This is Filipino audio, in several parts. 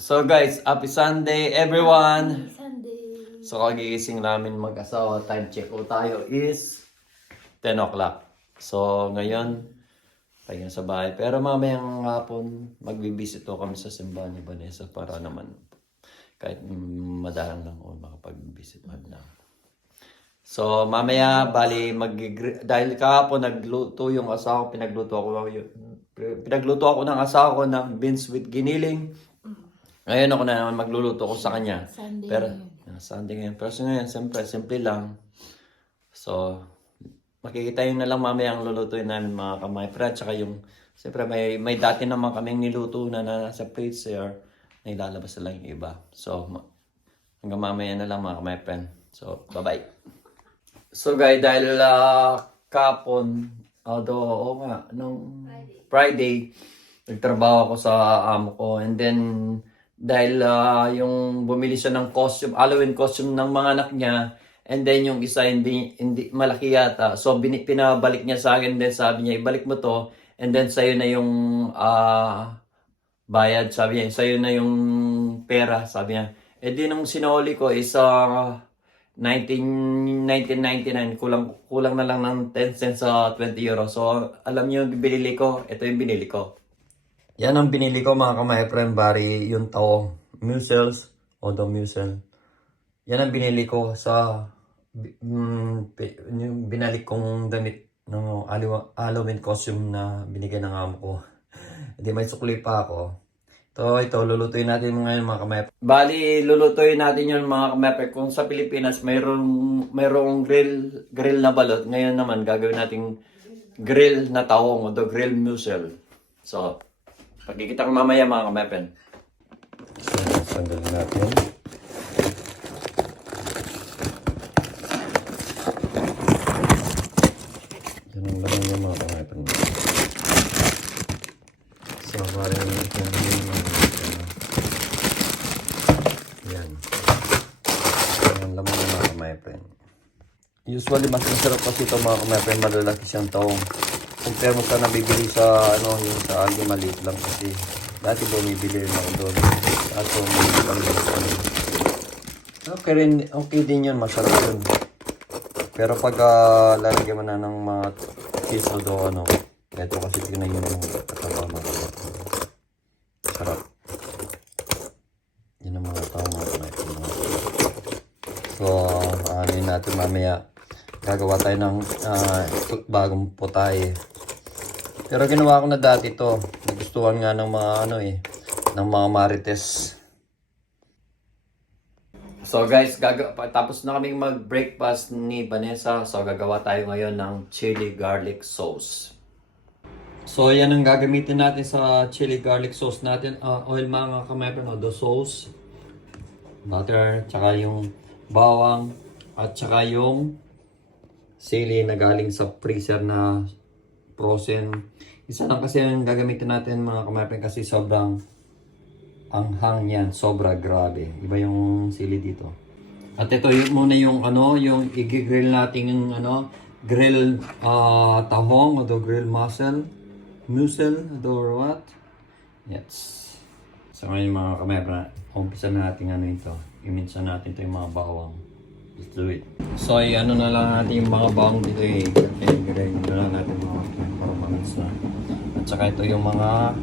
So guys, happy Sunday everyone! Happy Sunday. So kagigising namin mag-asawa, time check ko tayo is 10 o'clock. So ngayon, pahinga sa bahay. Pero mamayang hapon, magbibisit kami sa simbahan ni Vanessa para naman kahit madalang lang ako makapag-visit na. So mamaya, bali, dahil kahapon nagluto yung asawa, pinagluto ako ng asawa ko ng beans with giniling. Ngayon ako na naman magluluto ko sa kanya. Sunday Pero, ngayon. Sunday ngayon. Pero ngayon, siyempre, simple lang. So, makikita yun na lang mamaya ang lulutuin namin mga kamay. Pero tsaka yung, siyempre may dati naman kaming niluto na nasa freezer na ilalabas na lang yung iba. So, hanggang mamaya na lang mga kamay friend. So, bye-bye. So guys, dahil kapon, although, nung Friday, nagtrabaho ako sa amo ko. And then, dahil yung bumili siya ng costume, Halloween costume ng mga anak niya, and then yung isa hindi malaki yata. So pinabalik niya sa akin, then sabi niya, ibalik mo to, and then sa'yo na yung bayad, sabi niya, sa'yo na yung pera, sabi niya. Eh di nung sinuli ko is 1999, kulang na lang ng 10 cents sa 20 euro. So alam niyo yung binili ko, ito yung binili ko. Yan ang binili ko mga kamay friend, bari yung tao, mussels, o the mussel. Yan ang binili ko sa yung binalik kong damit ng Halloween costume na binigyan ng amo ko. Hindi may sukli pa ako. Ito, lulutuin natin ngayon mga kamay. Bali, lulutuin natin yun mga kamay. Kung sa Pilipinas mayroong grill na balot, ngayon naman gagawin natin grill na tawong o the grill mussel. So, pagkikita ko mamaya mga kamepen. Sandalin natin. Yan ang laman niya mga kamepen. So, parang yan. Yan ang laman niya mga kamepen. Usually, mas masarap kasi ito mga kamepen. Malalaki siyang taong. Compare mo sa nabibili sa yung sa Aldi, maliit lang kasi dati bumibili rin ako doon. At so, okay din yun, masarap yun. Pero pag lalagyan mo na ng mga piso do ito kasi tingnan yun yung kataba mga sarap. Yun ang mga tao mga. So, ano natin mamaya. Gagawa tayo ng bagong putahe. Pero ginawa ko na dati to. Nagustuhan nga ng mga ng mga marites. So guys, tapos na kaming mag-breakfast ni Vanessa. So gagawa tayo ngayon ng chili garlic sauce. So yan ang gagamitin natin sa chili garlic sauce natin. Oil mga kamepen, the sauce, butter, tsaka yung bawang, at tsaka yung sili na galing sa freezer na frozen. Isa lang kasi ang gagamitin natin mga kamepen kasi sobrang anghang yan. Sobra grabe. Iba yung sili dito. At ito muna yung yung i-grill natin yung grill tahong o grill mussel or what? Yes. So ngayon mga kamepen, umpisa natin ito. Iminsan natin ito yung mga bawang. Let's do it. So, ano na lang natin yung mga bawang dito i-grind na lang natin mga para mamis na. At saka ito yung mga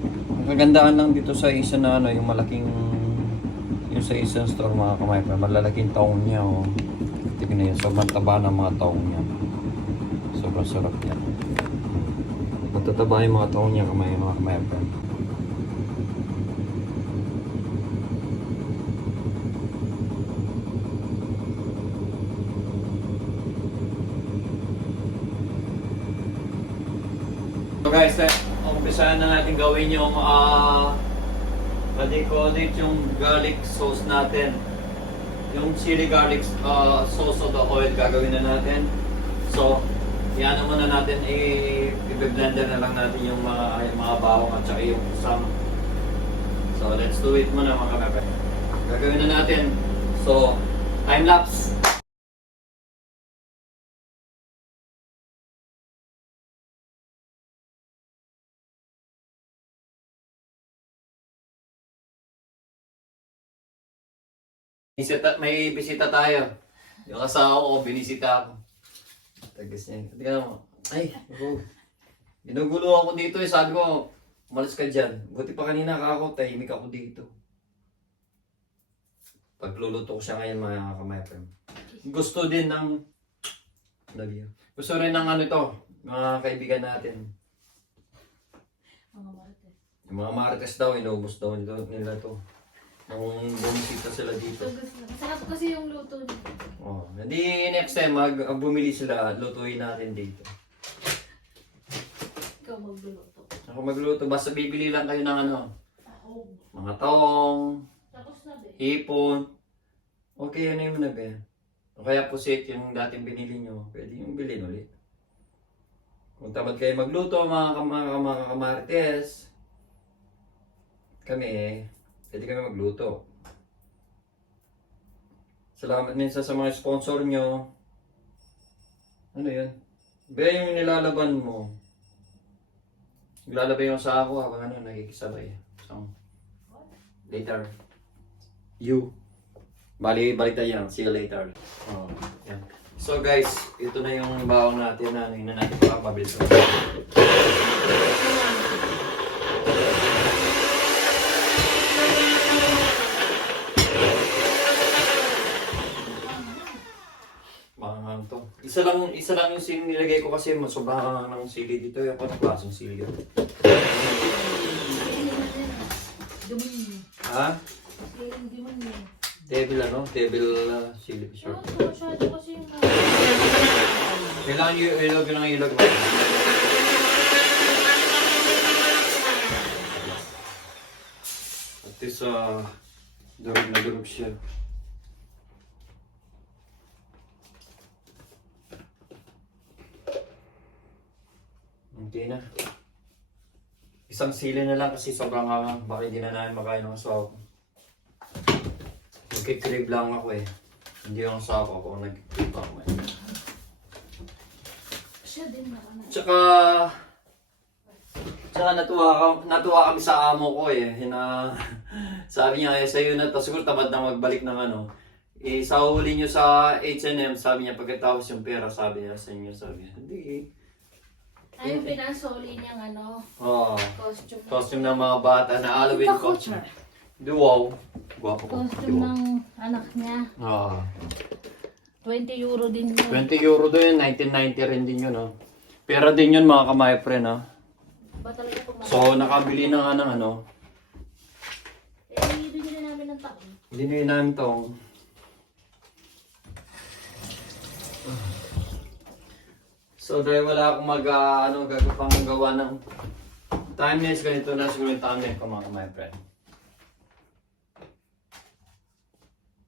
kagandaan lang dito sa isa na yung malaking yung sa isang store mga kamay. Malalaking taong niya tignan yun. Sobrang taba ng mga taong niya. Sobrang sarap yan. Matataba yung mga taong niya mga kamay. So guys, umpisahan na natin gawin yung yung garlic sauce natin. Yung chili garlic sauce of the oil gagawin na natin. So, yan muna natin i-blender na lang natin yung mga bawang at saka yung sam. So, let's do it muna mga kamepe. Gagawin na natin. So, time lapse. May bisita tayo. Yung asawa ko, binisita ako. Tagas niya. Tingnan mo. Ay, oh. Ginugulo ako dito eh. Sabi ko, umalis ka dyan. Buti pa kanina ako, tahimik ako dito. Pagluluto ko siya ngayon mga kamaypren. Gusto din ng... Love you. Gusto rin ng ano to, mga kaibigan natin. Mga marites. Yung mga marites daw, inubos daw nila to. Nung bumisita sila dito. Masarap kasi yung luto niya. Oh, hindi next time bumili sila, lutuin natin dito. Ikaw magluluto. Ako magluto, basta bibili lang kayo ng ano, Ako. mga taong, Tapos na be. hipon. Okay, ano yung nabe? O kaya pusit yung dating binili nyo, pwede yung bilhin ulit. Kung tamad kayo magluto, mga kamarites, kami pwede kami magluto. Salamat minsan sa mga sponsor nyo. Ano yun? Ba yung nilalaban mo? Naglalabay yung sa ako habang ano, nakikisabay. So, later. You. Balik tayo yan. See you later. Oh, yan. So guys, ito na yung bawang natin na hindi na natin papabilis. Manghang to. Isa lang yung sili nilagay ko kasi sobrang ng sili dito. Yung pang klaseng sili yun. Demonyo. Ha? Yung demonyo. Devil ano? Devil sili short. Oo, masyado kasi yung Kailangan yung ilog ng ilog. At least durog na durog siya. Hindi na. Isang sili na lang kasi sobrang hangang. Baka hindi na namin makain ng asawa ko. Nagkikrib lang ako eh. Hindi yung asawa ko kung nagkikrib ako eh. siya din naman. Tsaka natuwa kami sa amo ko eh. Sabi niya, sa'yo na to. Siguro tamad na magbalik ng ano. Sa huli niyo sa H&M, sabi niya, pagkatapos yung pera, sabi niya sa inyo, sabi niya, hindi. Ay, yung pinasoli niyang costume. Costume ng mga bata na Halloween costume. Wow. Guwapo ko. Costume ng anak niya. 20 euro din yun. 20 euro doon yun, 1990 rin din yun. Pera din yun mga kamay-pre na. Ba talaga pumasok? So, nakabili na nga ng ano. Binili namin ng taon. Binili namin to. So, dahil wala akong gagawang gawa ng timeless, ganito na siguro yung timeless ko mga kamay-pre.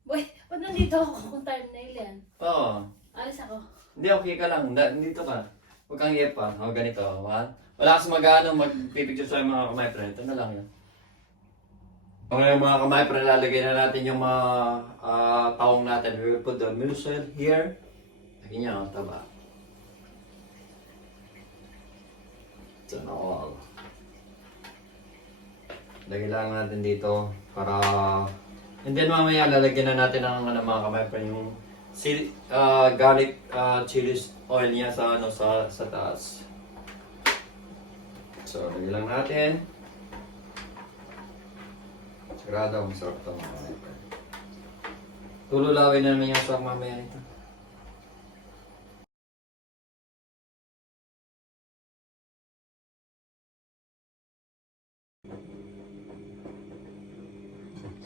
Uy, ba't nandito ako kung thumbnail yan? Oo. Alis ako. Hindi, okay ka lang. Dito ka. Huwag kang iyak pa. O, ganito. Wala kasi magpipicture sa mga kamay-pre. Ito na lang yun. Okay mga kamay-pre, lalagay na natin yung mga taong natin. We will put the mussel here. Lagyan niya, taba. Ito na all. Lagyan lang natin dito para... And then mamaya lalagyan na natin ng mga kamay-pre yung garlic chilies oil niya sa taas. So, lagyan lang natin. Sigurado masarap ito mga kamay-pre. Tululawin na naman yung swak mamaya nito.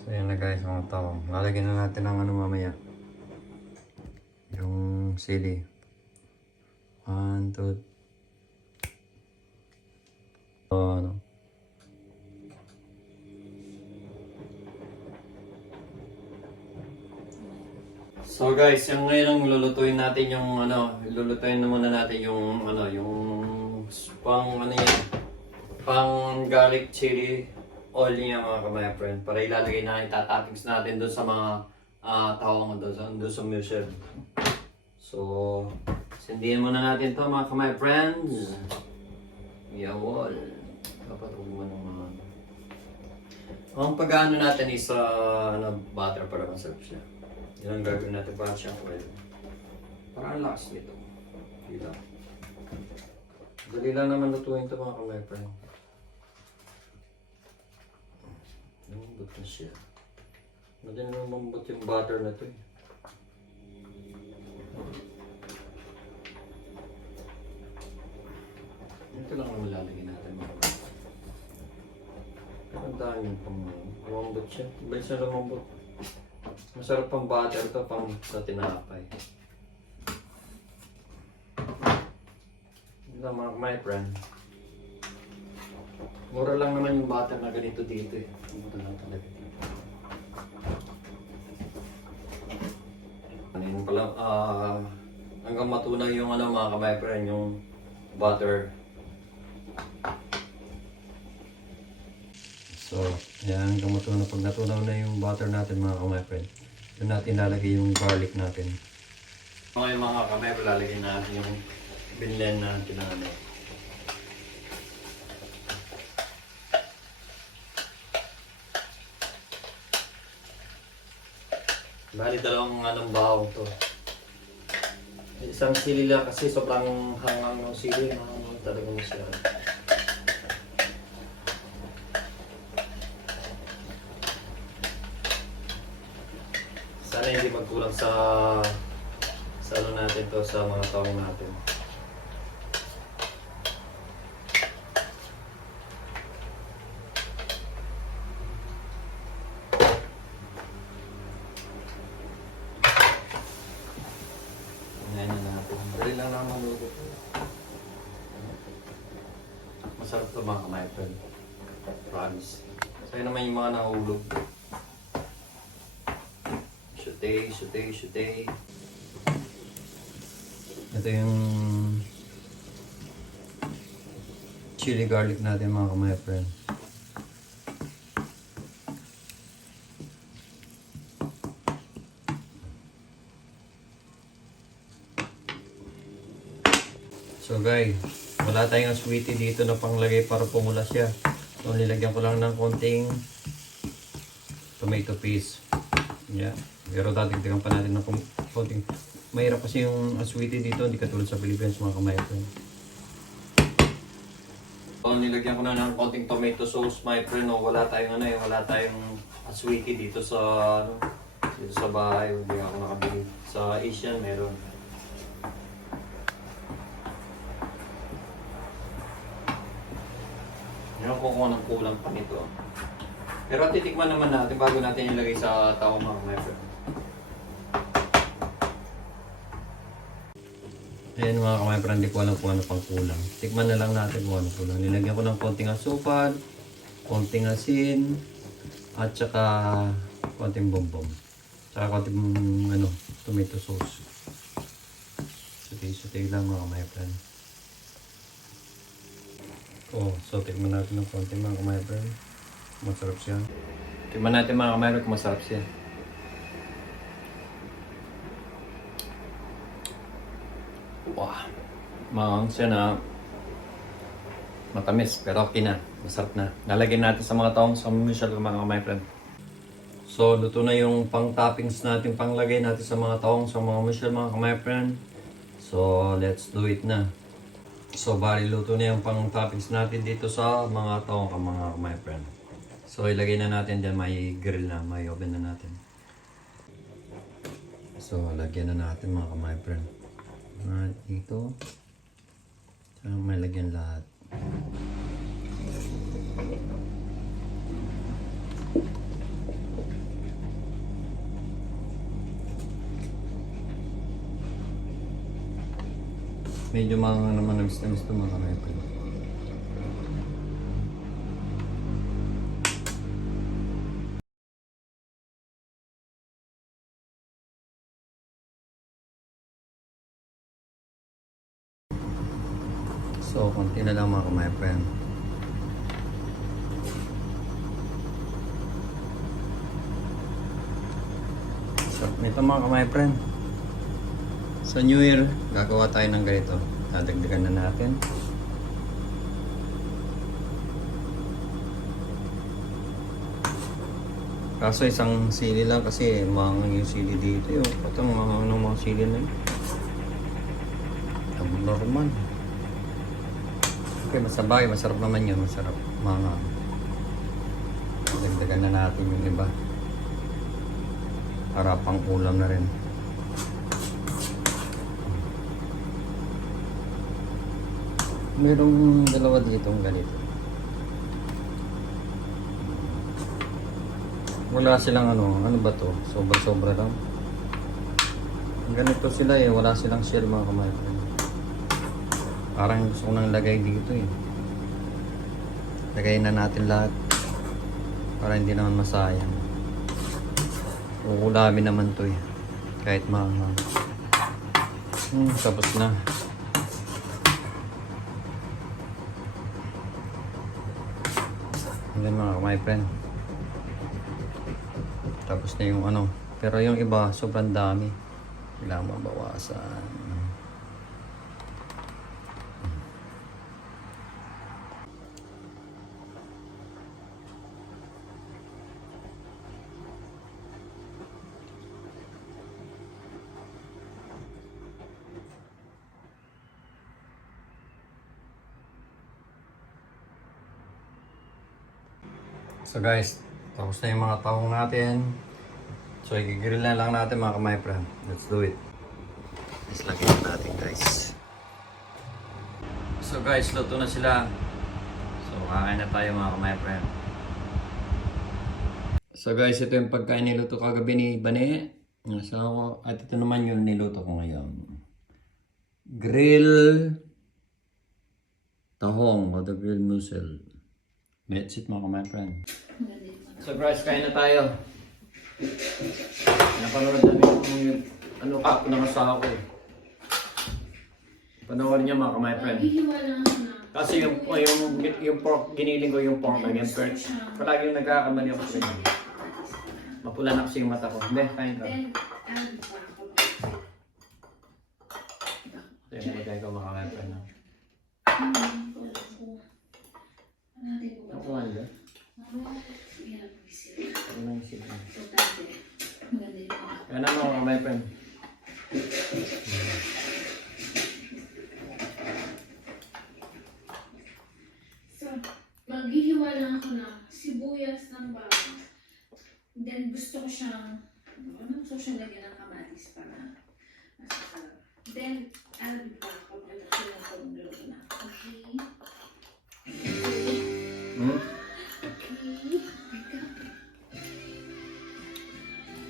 So yan na guys, mga tao. Lalagyan na natin ng mamaya. Yung sili. 1, 2. So guys, yung ngayon ang lulutuin natin yung lulutuin na muna natin yung yung pang garlic chili oil niya mga kamay-friend para ilalagay na itatoppings natin doon sa mga tawang doon sa mushroom. So, sindihin muna natin to mga kamay-friends. Yawol. Dapat umuha ng mga... Ang pag-ano natin is butter para masarap siya. Yan ang gagawin natin para siyang oil. Para ang lakas nito. Dila. Dali lang naman lutuin ito mga kamay friend. Lumambot na siya. Madali lumambot yung butter na ito eh. Ito lang ang lalagyan natin mga kamay. Ang dami yung pang lumambot siya. Bilis na lumambot. Masarap pang butter ito pang sa tinapay. My friend. Mura lang naman yung butter na ganito dito eh. Mura lang talaga dito. Ano pala, hanggang matunaw yung ano mga my friend, yung butter. So, yan hanggang matunaw. Pag natunaw na yung butter natin mga my friend, doon natin lalagay yung garlic natin. Okay mga kamay, lalagay natin yung binlen na tinanay. Bali dalawang anong bawang to. Isang sili lang kasi sobrang hangang ng sili. Hangang talaga mo siya. Sana hindi magkulang sa ano natin to, sa mga taong natin. Dali lang naman maluto. Masarap ito mga kamay friend. Promise. Sa'yo naman yung mga nahulog. Shote. Ito yung chili garlic natin mga kamay friend. So guys, wala tayong sweetie dito na panglagay para pumula siya. So nilagyan ko lang ng konting tomato paste. Yeah. Pero dadagdagan pa natin ng konting. Mahirap kasi yung sweetie dito, hindi katulad sa Philippines mga kamay friend. So nilagyan ko na ng konting tomato sauce my friend. No, wala tayong wala tayong sweetie dito sa dito sa bahay. Hindi ako nakabili. Sa Asian meron. Meron ko kung anong kulang pa nito. Pero titikman naman natin bago natin ilagay sa tao mga kamay. Ayan mga kamay, pero hindi ko alam kung ano pang kulang. Tikman na lang natin kung ano kulang. Nilagyan ko ng konting asukal, konting asin, at saka konting bonbon. Saka konting tomato sauce. Sutay lang mga kamay friend. So tikman natin ng konti mga kamay friend. Masarap siya. Tikman natin mga kamay friend kung masarap siya. Wow. Maang siya na matamis pero okay na. Masarap na. Nalagyan natin sa mga taong sa Michelle mga kamay friend. So luto na yung pang toppings natin, panglagay natin sa mga taong sa mga Michelle mga kamay friend. So let's do it na. So bali luto na yung pang toppings natin dito sa mga taong mga my friend. So ilagay na natin dyan, may grill na, may oven na natin. So lagyan na natin mga my friend. Dito. So may lagyan lahat. Medyo mga naman namis-namis ito mga kamay friend. So, konti na lang mga kamay friend. So, nito mga kamay friend. Sa New Year, gagawa tayo ng ganito. Dadagdagan na natin. Kaso isang sili lang kasi mga yung sili dito yung patang mga sili na yun. Normal. Okay, masabay, masarap naman yun, masarap. Mga dagdagan na natin yung iba. Para pang ulam na rin. Merong dalawa ditong ganito. Wala silang ano ba to? Sobra-sobra lang. Ganito sila eh, wala silang shell mga kamay. Parang gusto ko nang lagay dito eh. Lagay na natin lahat. Para hindi naman masayang. Uulamin naman to eh. Kahit mahal. Tapos na. Ayan my friend. Tapos na yung ano. Pero yung iba, sobrang dami. Kailangan mabawasan. So guys, tapos na yung mga tahong natin. So i-grill na lang natin mga kamay friend. Let's do it. Let's lagay na natin guys. So guys, luto na sila. So kakain na tayo mga kamay friend. So guys, ito yung pagkain niluto kagabi ni Bane. So, at ito naman yung niluto ko ngayon. Grill tahong o the grill mussel. That's it mga kamay friend. So guys, kain na tayo. Napanood namin yung ng asawa ko. Panoorin niya mga kamay friend. Kasi yung pork, giniling ko yung pork na yung perch. Palagi yung nagkakamali ako sa inyo. Mapula na kasi yung mata ko. Hindi, kain ka. Ito yung magay ko mga kamay friend. Ako nga nila. Ano na yung sila? Kaya na mga kamay friend. So, maghihiwa lang ako ng sibuyas ng bawang. Then, gusto ko siyang, gusto ko siyang lagyan ng kamatis para masasarap. Then, I'll be back pag nagluto na. Okay?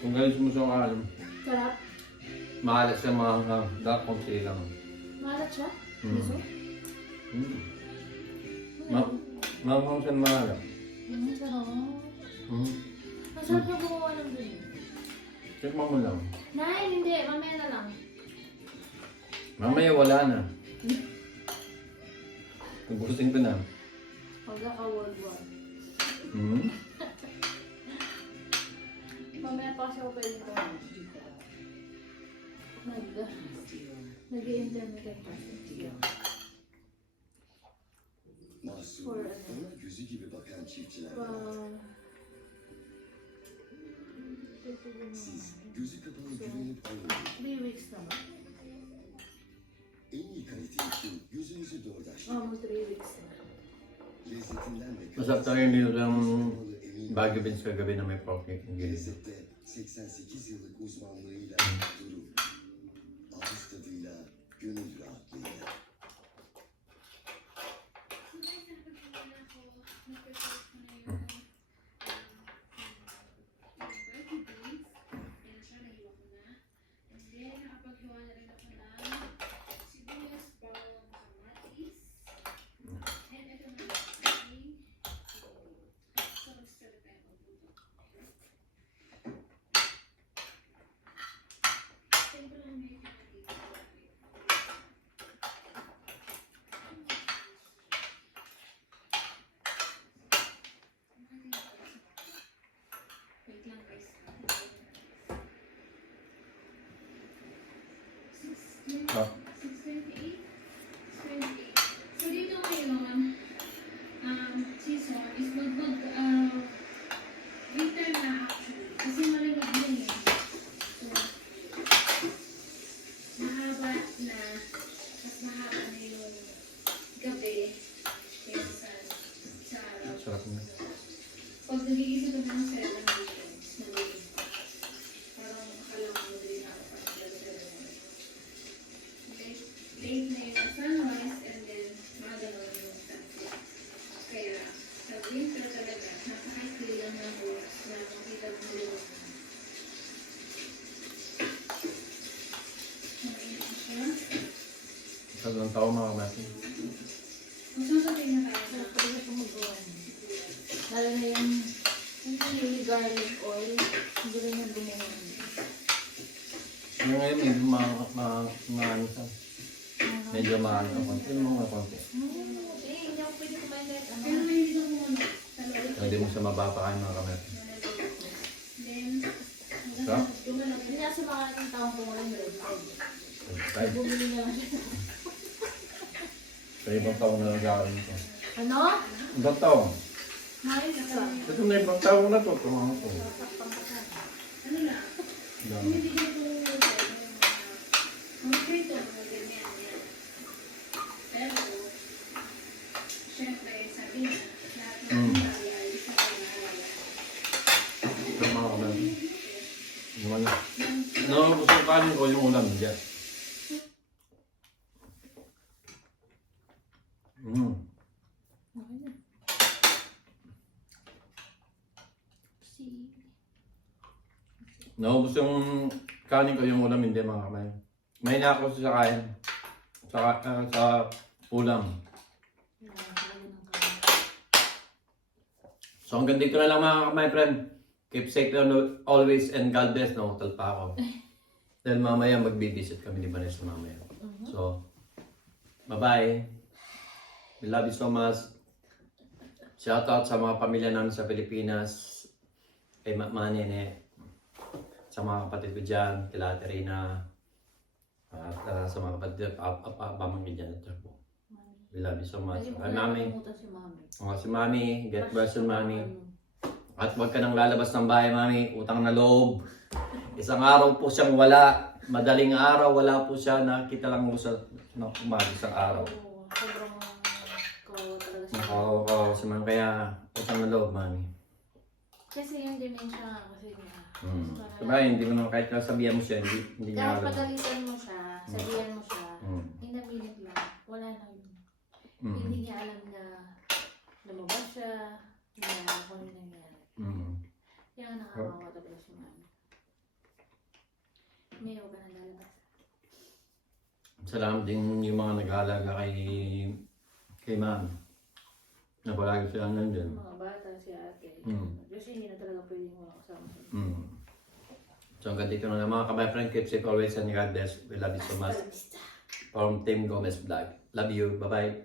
Kung galis mo sa alam, Sarap. maalat siya mga dakong silang. Malat siya? Mm. Gusto? Mamang siya maalat. Sarap. Masarap na gumawa ng ganyan. Tikman mo lang. Nay, hindi. Mamaya na lang. Mamaya wala na. Ubusin ko na. Magkaka-World War. Mamaya pa kasi ako pwede ko. Nag-i-intermittent fasting. For ano? Gözü gibi bakan çiftçiler siz gözü kapalı güvenip alın. 3 weeks naman. En iyi kalite için gözünüzü dördaştırın. Almost 3 weeks na. Lezzetinden ve Masarap tayo yung Baguio beans kagabi na may pork cake. lezzette 88 yıllık uzmanlığıyla durur. Ağız tadıyla, gönül rahatlığıyla. Wait lang guys. Oh. 628? 28. So dito ngayon, season is winter na actually. Tatlong taon mga kamay. Magsasabay na tayo Sarap na. talaga itong magawa. Lalo na yung chili garlic oil. Hindi rin yung binayan. Yung ngayon medyo maano siya. Medyo maano. Konti mga konti. Hindi ako pwede kumain kahit ano. Pero mahilig ako muna sa loob. Hindi mo siya mapapakain mga kamay. Then, Sa? gumalang. Hindi kasi makakating taong tumulang red oil. Ay, Bumili niya lang. sa ibang taon na nag-aaral ko. Ano? Ibang taon? Mais ka. Ito na ibang taon na to. Tumama ko. Ano lang? Hindi ko po mga prito, mga ganyan, yan. Pero, syempre, sabi na, lahat ng bagay ay isa ko naalala. Ito mga kamay. Yung ano? No, gusto ko kanin ko yung ulam dyan. Okay na. Naubos yung kanin ko yung ulam, hindi mga kamay. May na ako sa kain. Sa ulam. So hanggang dito na lang mga kamay, friend. Keep safe always and God bless. Nakutal pa ako. Dahil mamaya magbibisit kami ni Vanessa mamaya. So, bye-bye. We love you so much. Shoutout sa mga pamilya namin sa Pilipinas. Kay Manene. Sa mga kapatid ko dyan. Kila Terina. At sa mga kapatid pamangkin dyan. We love you so much. Kay Mami. Si Mami. Si Mami. Get well soon, Mami. At huwag ka nang lalabas ng bahay, Mami. Utang na loob. Isang araw po siyang wala. Madaling araw, wala po siya. Nakita lang mo sa umaga sa araw. Oo, sobrang kawawa talaga siya. Nakakawa si Mami. Kaya utang na loob, Mami. Kasi yung dementia nga kasi niya. Sabay, hindi mo naman kahit sabihan mo siya, hindi niya Kahit alam. pagalitan mo siya, sabihan mo siya, hinamilit lang, wala na yun. Hindi niya alam na lumabas siya, na kung ano nangyari. Kaya nakakawa talaga si Mami. May huwag ka na lalabas. Salamat din yung mga nag-aalaga kay Mami. Na palagi sila nandun. Mga bata, si ate. Kasi hindi na talaga pwedeng wala kasama siya. So hanggang dito na lang mga kabay friend. Keep safe always and God bless. We love you so much. From Team Gomez Vlog. Love you. Bye-bye.